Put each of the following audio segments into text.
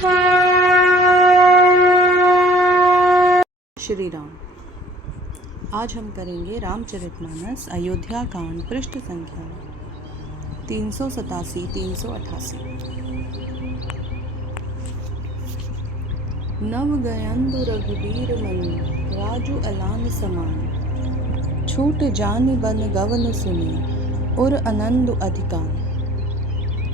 श्री राम। आज हम करेंगे रामचरितमानस अयोध्या कांड पृष्ठ संख्या 387-388। नव गयंदु रघुबीर मनु राजू अलान समान, छूट जान बन गवन सुने उर आनंद अधिकान।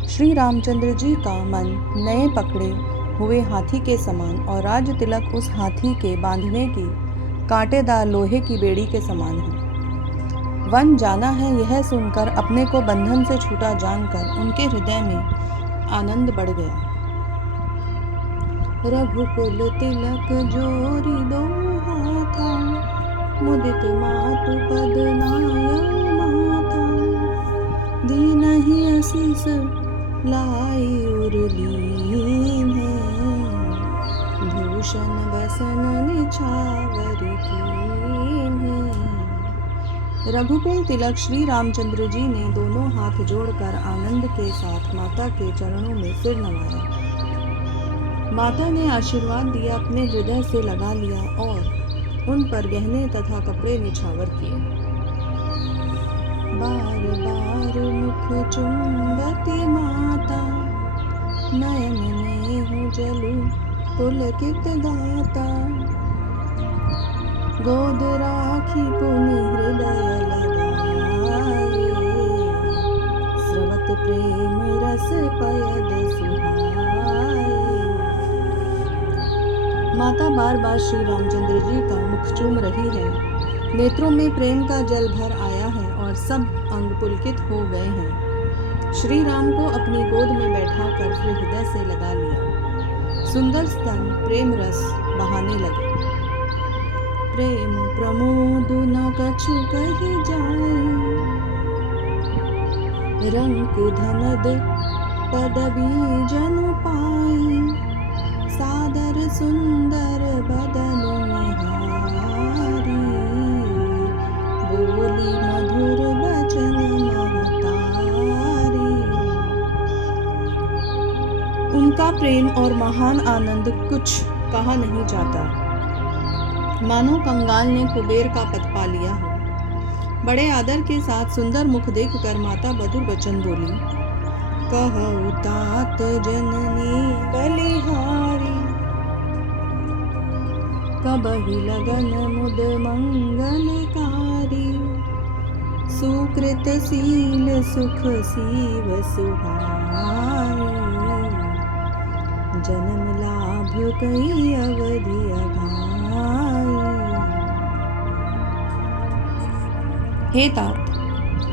श्री रामचंद्र जी का मन नए पकड़े हुए हाथी के समान और राज तिलक उस हाथी के बांधने की कांटेदार लोहे की बेड़ी के समान है। वन जाना है यह सुनकर अपने को बंधन से छूटा जानकर उनके हृदय में आनंद बढ़ गया। रघुकुल तिलक जोरी दो हाथा, मुदित मातु पद नाय माथा। दीनहि असीस लाई उर्लीन है, भूषण बसन निछावर कीन है। रघुकुल तिलक श्री रामचंद्र जी ने दोनों हाथ जोड़कर आनंद के साथ माता के चरणों में सिर नवाया। माता ने आशीर्वाद दिया, अपने हृदय से लगा लिया और उन पर गहने तथा कपड़े निछावर किए। बार बार मुख चुंबती माता, नयन नेहु जलु पुलकित गाता। गोद राखी पुनि हृदय लगाए, स्रवत प्रेम रस पयद सुहाए। माता बार बार श्री रामचंद्र जी का मुख चूम रही है, नेत्रों में प्रेम का जल भर आया है और सब अंग पुलकित हो गए हैं। श्री राम को अपनी गोद में बैठाकर फिर हृदय से लगा लिया। सुंदर स्तन प्रेम रस बहाने लगे। प्रेम प्रमोद न कछु कहि जाए, रंक धनद पदवी जनु पाई। सादर सुंदर बदन निहारी, बोली मधुर वचन महतारी। उनका प्रेम और महान आनंद कुछ कहा नहीं जाता, मानो कंगाल ने कुबेर का पद पा लिया हो। बड़े आदर के साथ सुंदर मुख देखकर माता मधुर वचन बोली। कहु तात जननी बलिहारी, कबहि लगन मुद मंगलकारी। सुकृत सील सुख सीव सुहाई, जन्म लाभ कई अवधि अघाई। हे तात,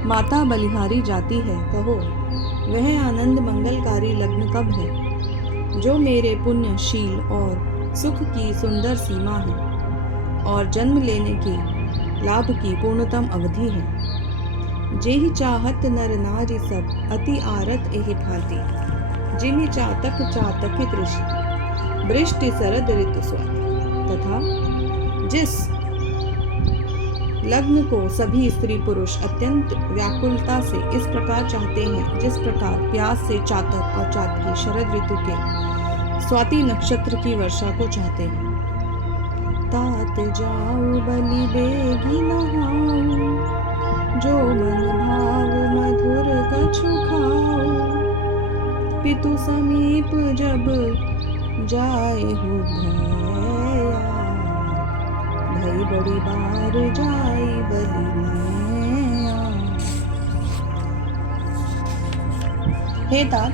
माता बलिहारी जाती है, कहो वह आनंद मंगलकारी लग्न कब है, जो मेरे पुण्य शील और सुख की सुंदर सीमा है और जन्म लेने की लाभ की पूर्णतम अवधि है। जेहि चाहत नर नारी सब अति आरत एहि भांति, जिमि चातक चातकित ऋषि वृष्टि शरद ऋतु स्वाति। तथा जिस लग्न को सभी स्त्री पुरुष अत्यंत व्याकुलता से इस प्रकार चाहते हैं, जिस प्रकार प्यास से चातक और चातकी शरद ऋतु के स्वाति नक्षत्र की वर्षा को चाहते हैं। तात जाऊ बलि बेगी नहाऊ, जो मन भाव मधुर कछु खाऊ। पितु समीप जब जाएहु भैया, भई बड़ी बार जाई बलि मैया। हे तात,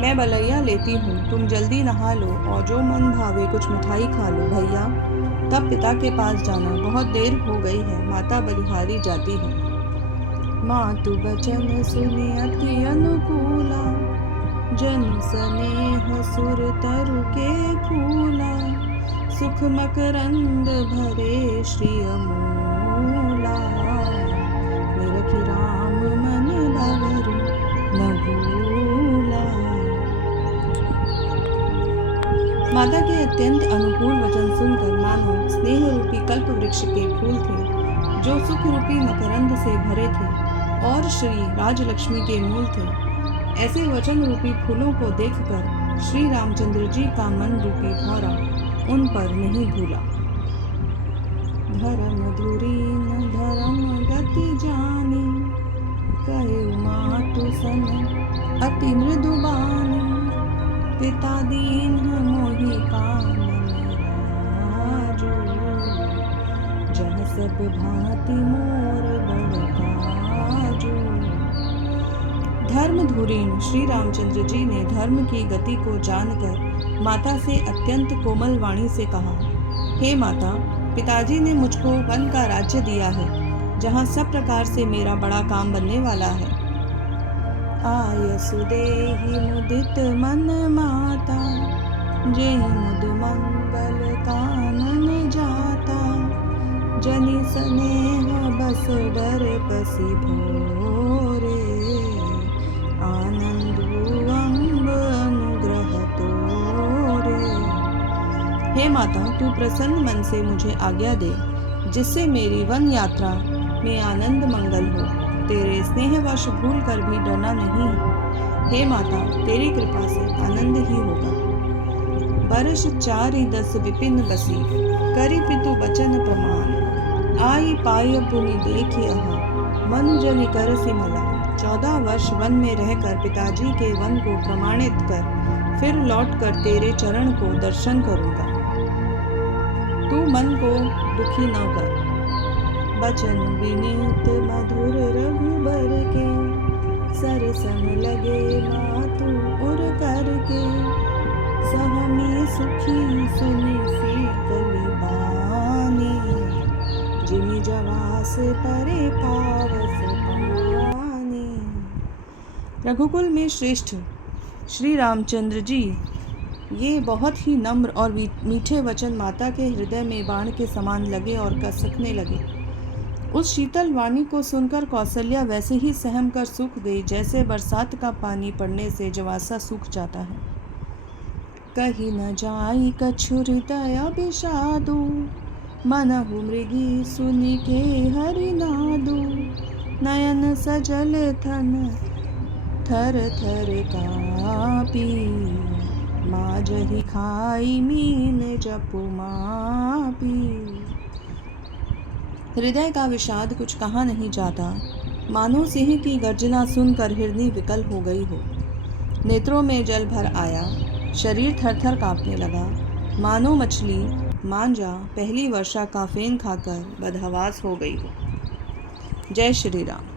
मैं बलैया लेती हूँ, तुम जल्दी नहा लो और जो मन भावे कुछ मिठाई खा लो भैया, तब पिता के पास जाना, बहुत देर हो गई है। माता बलिहारी जाती है। मातु बचन सुनि अति अनुकूला, जन स्नेह सुर तरु के फूला। सुख मकरंद भरे श्री अमूला, निरखि राम मन लहरु न भूला। माता के अत्यंत अनुकूल वचन सुनकर मानो स्नेह रूपी कल्प वृक्ष के फूल थे, जो सुख रूपी मकरंद से भरे थे और श्री राजलक्ष्मी के मूल थे। ऐसे वचन रूपी फूलों को देखकर श्री रामचंद्र जी का मन रूपी भौरा उन पर नहीं भूला। धर्म धुरी न धर्म गति जानी, कहे मातु सन अति मृदुबानी। पिता दीन मोहि कानन राजू, जन सब भांति मोर बड़ काजू। धर्मधुरीन श्री रामचंद्र जी ने धर्म की गति को जानकर माता से अत्यंत कोमल वाणी से कहा, हे माता, पिताजी ने मुझको वन का राज्य दिया है, जहाँ सब प्रकार से मेरा बड़ा काम बनने वाला है। आयसु देहि मुदित मन माता, जेहि मुद मंगल कानन जाता। जनि स्नेह बस डर पसी भोरे, आनंदु अम्ब अनुग्रह तोरे। हे माता, तू प्रसन्न मन से मुझे आज्ञा दे, जिससे मेरी वन यात्रा में आनंद मंगल हो। तेरे स्नेहवश भूल कर भी डरना नहीं है। हे माता, तेरी कृपा से आनंद ही होगा। बरस 4-10 विपिन बसी, करि पितु बचन प्रमाण। आई पाय पुनि देखी अहा, मनुजनि करसि मलान। 14 वर्ष वन में रहकर पिताजी के वन को प्रमाणित कर फिर लौटकर तेरे चरण को दर्शन करूंगा। तू मन को दुखी न कर। बचन विनीत मधुर रघुबर के, सरसन लगे मातु उर करके। सहमी सुखी सुनि सीतली बानी, जिमि जवास परे पावस पानी। रघुकुल में श्रेष्ठ श्री रामचंद्र जी ये बहुत ही नम्र और मीठे वचन माता के हृदय में बाण के समान लगे और कसकने लगे। उस शीतल वाणी को सुनकर कौसल्या वैसे ही सहम कर सूख गई, जैसे बरसात का पानी पड़ने से जवासा सूख जाता है। कही न जाई कछु हृदय विषादु, मनहु मृगी सुनि के हरि नादु। नयन सजल थन थर थर कापी, माजहि खाई मीन जपु मापी। हृदय का विषाद कुछ कहा नहीं जाता, मानो सिंह की गर्जना सुनकर हिरनी विकल हो गई हो। नेत्रों में जल भर आया, शरीर थर थर कांपने लगा, मानो मछली मांजा पहली वर्षा का फेन खाकर बदहवास हो गई हो। जय श्री राम।